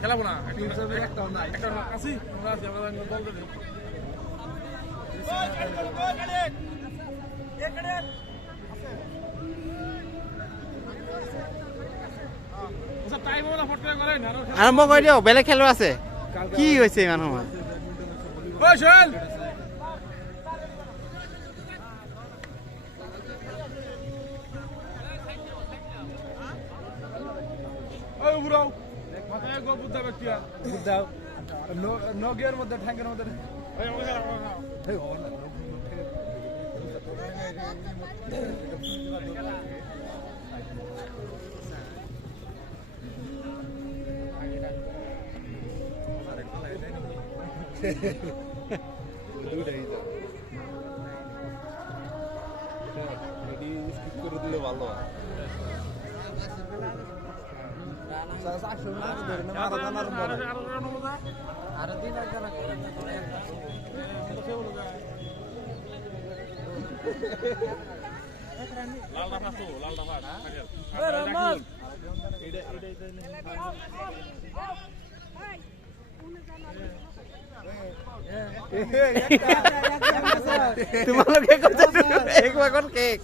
খেলাবো না একটা আছি আমরা আছি আমরা বলতে দিই আৰম্ভ কৰি দিয়ক বেলেগ খেলো আছে কি হৈছে ইমান সময় নগের মধ্যে ঠ্যাঙ্গের মধ্যে ভালো তোমালোকে কৈছা এক ভাগত কেক